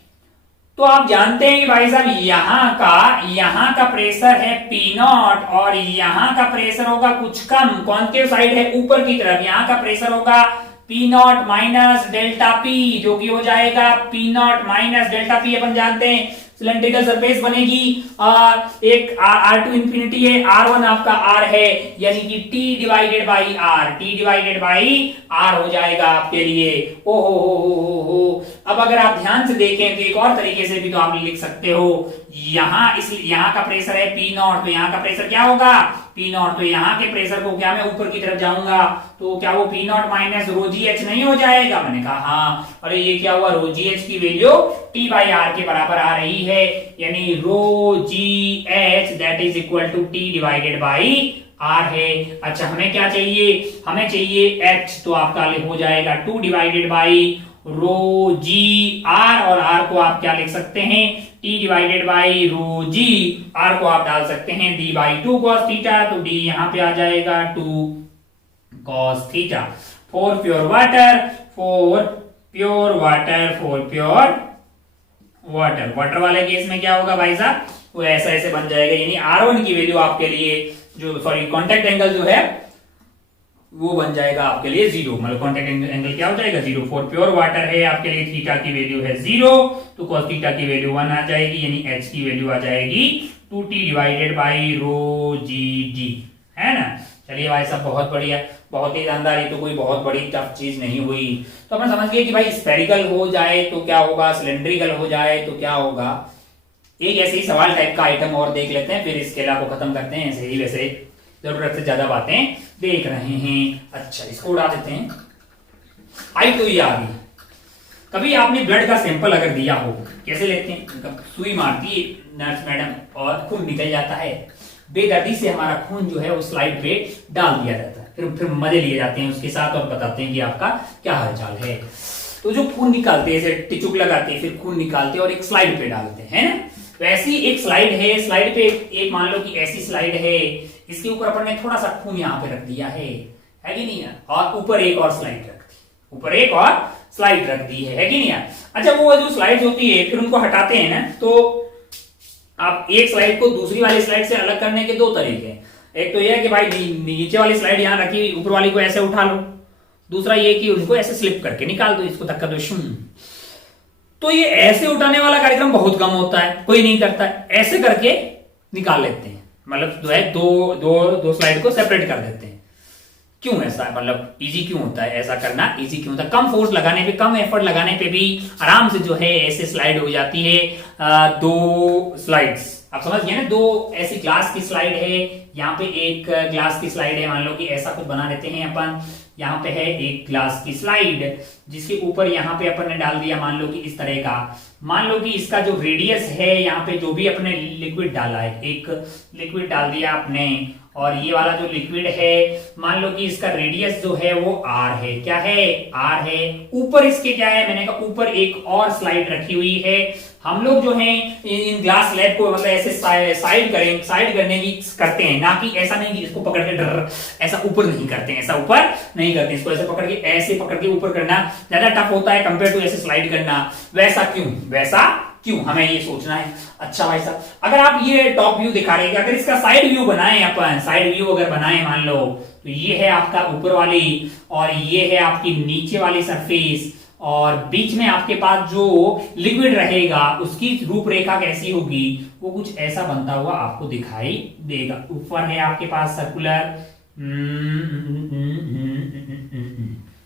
तो आप जानते हैं कि भाई साहब यहाँ का प्रेशर है P0 और यहाँ का प्रेशर होगा कुछ कम, कॉन्केव साइड है ऊपर की तरफ। यहाँ का प्रेशर होगा P0 माइनस डेल्टा P, जो कि हो जाएगा P0 माइनस डेल्टा P। अपन जानते हैं सिलेंड्रिकल सरफेस बनेगी। और एक R2 इंफिनिटी है, R1 आपका R है, यानी कि T divided by R, T divided by R हो जाएगा आपके लिए। ओ हो। अब अगर आप ध्यान से देखें तो एक और तरीके से भी तो आप लिख सकते हो, यहाँ का प्रेशर है P0, तो यहाँ का प्रेशर क्या होगा P0, तो यहाँ के प्रेशर को क्या मैं ऊपर की तरफ जाऊंगा तो क्या वो P0 minus rho g H नहीं हो जाएगा। मैंने कहा हाँ, अरे ये क्या हुआ, रो जी एच की वैल्यू T बाई आर के बराबर आ रही है, यानी rho g h that is equal to T divided by R है। अच्छा हमें क्या चाहिए, हमें चाहिए H, तो आपका हो जाएगा 2 divided by rho g r, और आर को आप क्या लिख सकते हैं T divided by rho g, r को आप डाल सकते हैं D बाई 2 कॉस थीटा, तो D यहां पे आ जाएगा 2 cos theta. For pure water, for pure water, for pure water, water वाले केस में क्या होगा भाई साहब, वो ऐसा ऐसे बन जाएगा, यानी R1 की वैल्यू आपके लिए जो सॉरी कॉन्टेक्ट एंगल जो है वो बन जाएगा आपके लिए 0, मतलब कॉन्टेक्ट एंगल क्या हो जाएगा 0। फॉर प्योर वाटर है आपके लिए थीटा की वैल्यू है 0, तो cos थीटा की वैल्यू 1 आ जाएगी, यानी h की वैल्यू आ जाएगी 2t divided by rho G D, है ना। चलिए भाई साहब बहुत बढ़िया, बहुत ही शानदार, ये तो कोई बहुत बड़ी टफ चीज नहीं हुई। तो अपन समझ गए कि भाई स्फेरिकल हो जाए तो क्या होगा, सिलेंड्रिकल हो जाए तो क्या होगा। एक ऐसे ही सवाल टाइप का आइटम और देख लेते हैं, फिर इस खेला को खत्म करते हैं। ऐसे ही वैसे जरूरत से ज्यादा बातें देख रहे हैं। अच्छा इसको उड़ा देते हैं। आई तो ये आ गई, कभी आपने ब्लड का सैंपल अगर दिया हो, कैसे लेते हैं, सुई मारती है नर्स मैडम और खून निकल जाता है, बेदर्दी से हमारा खून जो है वो स्लाइड पे डाल दिया जाता है, फिर मजे लिए जाते हैं उसके साथ और बताते हैं कि आपका क्या हालचाल है। तो जो खून निकालते हैं, टिचुक लगाते हैं, फिर खून निकालते हैं और एक स्लाइड पे डालते हैं, है ना। वैसी एक स्लाइड है, स्लाइड पे एक मान लो कि ऐसी स्लाइड है, इसके ऊपर अपन ने थोड़ा सा खून यहाँ पे रख दिया है कि नहीं है, और ऊपर एक और स्लाइड रख दी, ऊपर एक और स्लाइड रख दी है कि नहीं है। अच्छा वो जो स्लाइड होती है फिर उनको हटाते हैं ना, तो आप एक स्लाइड को दूसरी वाली स्लाइड से अलग करने के 2 तरीके हैं। एक तो यह है कि भाई नीचे वाली स्लाइड यहां रखी, ऊपर वाली को ऐसे उठा लो, दूसरा ये कि उनको ऐसे स्लिप करके निकाल दो, इसको धक्का दो शूं। तो ये ऐसे उठाने वाला कार्यक्रम बहुत कम होता है, कोई नहीं करता है, ऐसे करके निकाल लेते हैं, मतलब जो है दो स्लाइड को सेपरेट कर देते हैं। क्यों ऐसा है, मतलब इजी क्यों होता है ऐसा करना, इजी क्यों होता है, कम फोर्स लगाने पे, कम एफर्ट लगाने पे भी आराम से जो है ऐसे स्लाइड हो जाती है। 2 स्लाइड्स आप समझ गए ना, 2 ऐसी ग्लास की स्लाइड है, यहाँ पे एक ग्लास की स्लाइड है, मान लो कि ऐसा कुछ बना देते हैं अपन, यहाँ पे है एक ग्लास की स्लाइड जिसके ऊपर यहाँ पे अपन ने डाल दिया मान लो कि इस तरह का, मान लो कि इसका जो रेडियस है यहाँ पे जो भी अपने लिक्विड डाला है, एक लिक्विड डाल दिया आपने, और ये वाला जो लिक्विड है मान लो कि इसका रेडियस जो है वो r है, क्या है r है। ऊपर इसके क्या है, मैंने कहा ऊपर एक और स्लाइड रखी हुई है। हम लोग जो है इन ग्लास स्लैब को मतलब ऐसे साइड करने की करते हैं, ना कि ऐसा नहीं कि इसको पकड़ के डर ऐसा ऊपर नहीं करते हैं, ऐसा ऊपर नहीं करते, इसको ऐसे पकड़ के ऊपर करना ज्यादा टफ होता है कंपेयर टू ऐसे स्लाइड करना। वैसा क्यों हमें ये सोचना है। अच्छा भाई साहब अगर आप ये टॉप व्यू दिखा रहे हैं, अगर इसका साइड व्यू बनाए अपन, साइड व्यू अगर बनाए मान लो, तो ये है आपका ऊपर वाली और ये है आपकी नीचे वाली सरफेस, और बीच में आपके पास जो लिक्विड रहेगा उसकी रूपरेखा कैसी होगी, वो कुछ ऐसा बनता हुआ आपको दिखाई देगा। ऊपर है आपके पास सर्कुलर,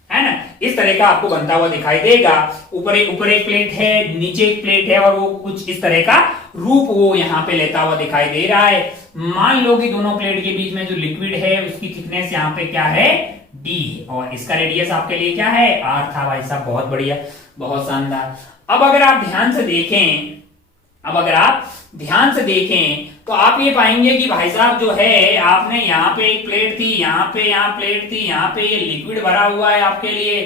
है ना, इस तरह का आपको बनता हुआ दिखाई देगा। ऊपर एक प्लेट है, नीचे एक प्लेट है, और वो कुछ इस तरह का रूप वो यहाँ पे लेता हुआ दिखाई दे रहा है। मान लो कि दोनों प्लेट के बीच में जो लिक्विड है उसकी थिकनेस यहाँ पे क्या है d, और इसका रेडियस आपके लिए क्या है r था। भाई साहब बहुत बढ़िया, बहुत शानदार। अब अगर आप ध्यान से देखें तो आप ये पाएंगे कि भाई साहब जो है आपने यहाँ पे एक प्लेट थी, यहाँ प्लेट थी, यहाँ पे ये लिक्विड भरा हुआ है आपके लिए,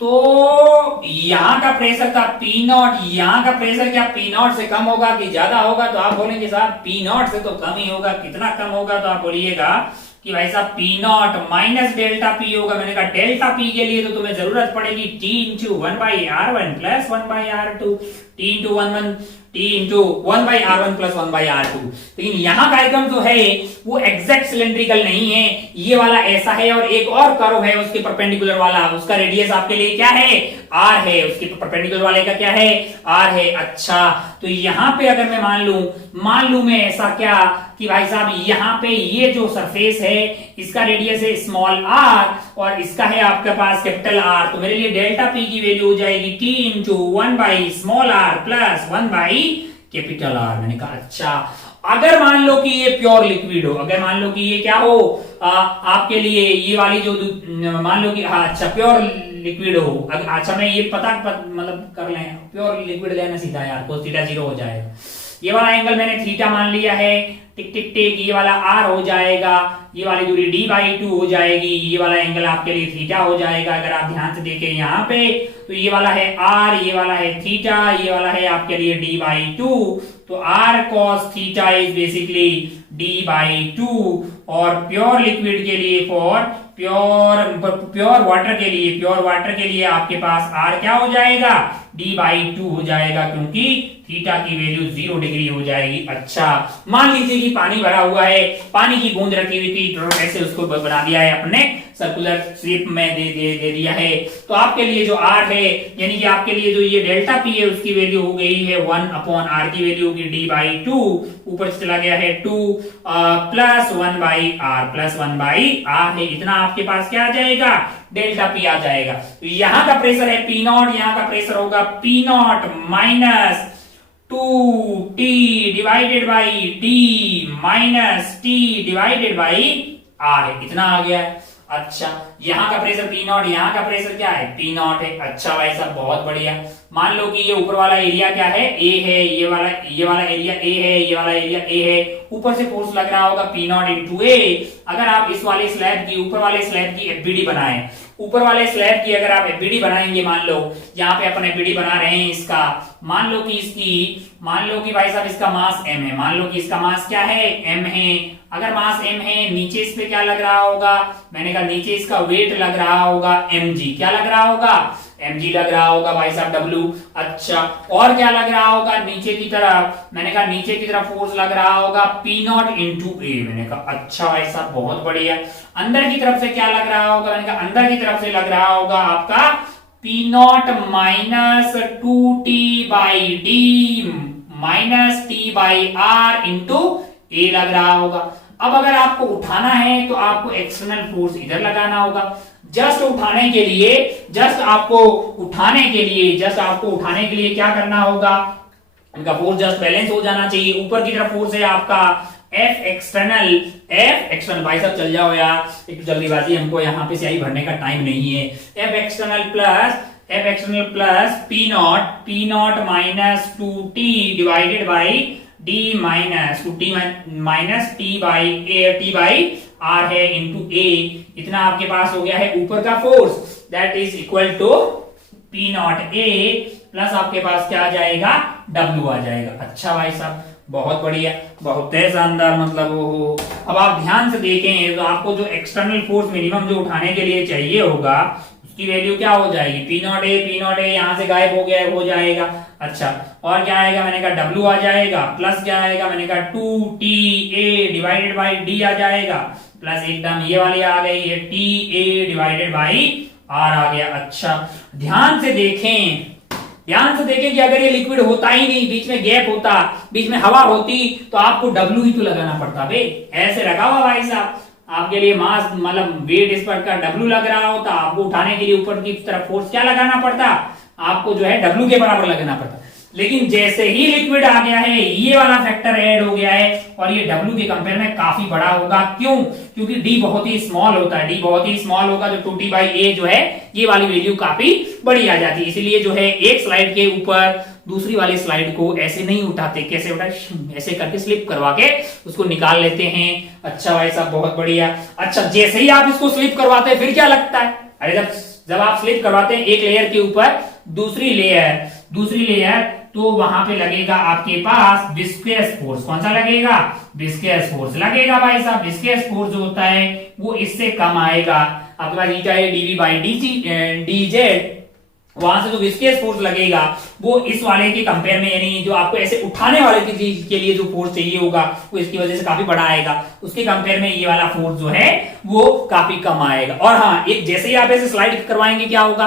तो यहाँ का प्रेशर था P0, यहाँ का प्रेशर क्या P0 से कम होगा कि ज्यादा होगा, तो आप बोलेंगे साहब P0 से तो कम ही होगा। कितना कम होगा, तो आप बोलिएगा कि भाई साहब P not minus delta P होगा। मैंने कहा डेल्टा पी के लिए तो तुम्हें जरूरत पड़ेगी T into 1/r1 plus 1/r2, T into 1/r1 plus 1/r2। लेकिन यहाँ का आइटम जो है वो एग्जैक्ट सिलेंड्रिकल नहीं है, ये वाला ऐसा है और एक और कर्व है उसके परपेंडिकुलर वाला, उसका रेडियस आपके लिए क्या है, आर है, उसके परपेंडिकुलर वाले का क्या है, आर है। अच्छा, तो यहां पे अगर मैं मान लूं मैं ऐसा क्या कि भाई साहब यहाँ पे ये जो सरफेस है इसका रेडियस है स्मॉल आर और इसका है आपके पास कैपिटल आर, तो मेरे लिए डेल्टा पी की वैल्यू हो जाएगी T into small r plus capital R. मैंने कहा अच्छा, अगर मान लो कि ये प्योर लिक्विड हो, अगर मान लो कि ये क्या हो आपके लिए ये वाली जो मान लो कि हाँ अच्छा प्योर लिक्विड हो, अच्छा मैं ये मतलब कर लें प्योर लिक्विड लेना सीधा यार, cos थीटा 0 हो जाएगा। ये वाला एंगल मैंने थीटा मान लिया है, टिक टिक टिक, ये वाला आर हो जाएगा, ये वाली दूरी d/2 हो जाएगी, ये वाला एंगल आपके लिए थीटा हो जाएगा। अगर आप ध्यान से देखें यहाँ पे तो ये वाला है आर, ये वाला है थीटा, ये वाला है आपके लिए d/2, तो r cos theta is basically d/2 और प्योर लिक्विड के लिए फॉर प्योर वाटर के लिए आपके पास आर क्या हो जाएगा, d/2 हो जाएगा, क्योंकि थीटा की वैल्यू 0 डिग्री हो जाएगी। अच्छा, मान लीजिए कि पानी भरा हुआ है, पानी की बूंद रखी हुई थी, ऐसे उसको बना दिया है अपने सर्कुलर शेप में दे दिया है, तो आपके लिए जो आर है यानी कि आपके लिए जो ये डेल्टा पी है उसकी वैल्यू हो गई है 1/r की वैल्यू होगी d/2, ऊपर से चला गया है 2 प्लस 1/r है, इतना आपके पास क्या आ जाएगा, डेल्टा पी आ जाएगा। तो यहां का प्रेशर है पी नॉट, यहां का प्रेशर होगा P not minus 2t divided by d minus t divided by r है, इतना आ गया है। अच्छा, यहाँ का प्रेशर पी नॉट, यहाँ का प्रेशर क्या है, पी नॉट है। अच्छा भाई साहब बहुत बढ़िया, मान लो कि ये ऊपर वाला एरिया क्या है, ए है, ये वाला एरिया ए है, ये वाला एरिया ए है, ऊपर से फोर्स लग रहा होगा पी नॉट इंटू ए। अगर आप इस वाले स्लैब की ऊपर वाले स्लैब की एफबीडी बनाएं, ऊपर वाले स्लैब की अगर आप एफबीडी बनाएंगे, मान लो यहाँ पे अपन एफबीडी बना रहे हैं इसका, मान लो कि भाई साहब इसका मास m है, मान लो कि इसका मास क्या है, m है। अगर मास m है, नीचे इस पे क्या लग रहा होगा, मैंने कहा नीचे इसका वेट लग रहा होगा mg, क्या लग रहा होगा, mg लग रहा होगा भाई साहब w। अच्छा, और क्या लग रहा होगा नीचे की तरफ, मैंने कहा नीचे की तरफ फोर्स लग रहा होगा P नॉट इंटू ए। मैंने कहा अच्छा भाई साहब बहुत बढ़िया। अंदर की तरफ से क्या लग रहा होगा, मैंने कहा अंदर की तरफ से लग रहा होगा आपका P nought minus 2t/d minus t/r into A लग रहा होगा। अब अगर आपको उठाना है तो आपको एक्सटर्नल फोर्स इधर लगाना होगा, जस्ट आपको उठाने के लिए क्या करना होगा, उनका फोर्स जस्ट बैलेंस हो जाना चाहिए। ऊपर की तरफ फोर्स है आपका F एक्सटर्नल भाई साहब चल जाओ यार, एक जल्दीबाजी, हमको यहाँ पे स्याही भरने का टाइम नहीं है। F external plus P nought minus 2t divided by d minus 2t minus t/r है इंटू a, इतना आपके पास हो गया है ऊपर का force, that is equal to P not a plus आपके पास क्या आ जाएगा, W आ जाएगा। अच्छा भाई साहब बहुत बढ़िया, बहुत शानदार, मतलब वो। अब आप ध्यान से देखें तो आपको जो एक्सटर्नल फोर्स मिनिमम जो उठाने के लिए चाहिए होगा उसकी वैल्यू क्या हो जाएगी, P नॉट ए यहां से गायब हो जाएगा। अच्छा, और क्या आएगा, मैंने कहा W आ जाएगा, प्लस क्या आएगा, मैंने कहा 2ta डिवाइडेड बाई d आ जाएगा, प्लस एकदम ये वाली आ गई है ta डिवाइडेड बाई r आ गया। अच्छा, ध्यान से देखें कि अगर ये लिक्विड होता ही नहीं, बीच में गैप होता, बीच में हवा होती, तो आपको W ही तो लगाना पड़ता बे। ऐसे रखा हुआ भाई साहब, आपके लिए मास मतलब वेट इस पर का W लग रहा होता, आपको उठाने के लिए ऊपर की तरफ फोर्स क्या लगाना पड़ता, आपको जो है W के बराबर लगाना पड़ता। लेकिन जैसे ही लिक्विड आ गया है, ये वाला फैक्टर ऐड हो गया है और ये W के कंपेयर में काफी बड़ा होगा। क्यों? क्योंकि D बहुत ही स्मॉल होता है, D बहुत ही स्मॉल होगा तो 2t/a जो है ये वाली वैल्यू काफी बड़ी आ जाती है। इसीलिए जो है एक स्लाइड के ऊपर दूसरी वाली स्लाइड को ऐसे नहीं उठाते, कैसे उठाते, ऐसे करके स्लिप करवा के उसको निकाल लेते हैं। अच्छा भाई साहब बहुत बढ़िया। अच्छा, जैसे ही आप इसको स्लिप करवाते हैं फिर क्या लगता है, अरे जब आप स्लिप करवाते हैं एक लेयर के ऊपर दूसरी लेयर तो वहां पे लगेगा आपके पास विस्कस फोर्स। कौन सा लगेगा? विस्कस फोर्स लगेगा भाई साहब। विस्कस फोर्स जो होता है वो इससे कम आएगा। आपके पास ईटा है डीवी बाई डीजेड, वहां से जो विस्कस फोर्स लगेगा वो इस वाले के कंपेयर में, यानी जो आपको ऐसे उठाने वाले की चीज के लिए जो फोर्स चाहिए होगा वो इसकी वजह से काफी बड़ा आएगा, उसके कंपेयर में ये वाला फोर्स जो है वो काफी कम आएगा। और हाँ, एक जैसे ही आप ऐसे स्लाइड करवाएंगे क्या होगा,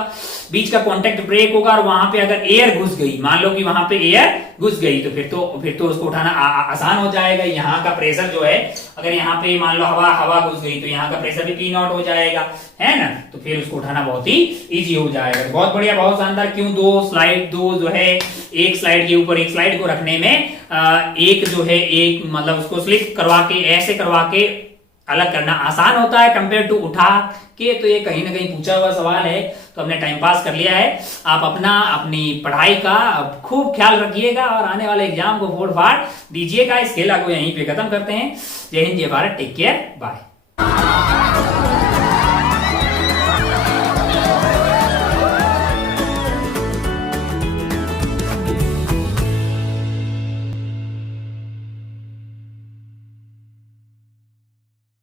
बीच का कांटेक्ट ब्रेक होगा और वहां पे अगर एयर घुस गई, मान लो कि वहां पे एयर घुस गई, तो फिर तो उसको उठाना आसान हो जाएगा। यहाँ का प्रेशर जो है, अगर यहाँ पे मान लो हवा घुस गई तो यहाँ का प्रेशर भी P0 हो जाएगा, है ना, तो फिर उसको उठाना बहुत ही इजी हो जाएगा। बहुत बढ़िया, बहुत शानदार। क्यों दो जो है एक स्लाइड के ऊपर एक स्लाइड को रखने में एक जो है एक मतलब उसको स्लिप करवा के ऐसे करवा के अलग करना आसान होता है कंपेयर टू उठा के। तो ये कहीं ना कहीं पूछा हुआ सवाल है, तो हमने टाइम पास कर लिया है। आप अपनी पढ़ाई का खूब ख्याल रखिएगा और आने वाले एग्जाम को फोड़ फाड़ दीजिएगा। इस खेला को यहीं पे खत्म करते हैं। जय हिंद, जय भारत, टेक केयर, बाय।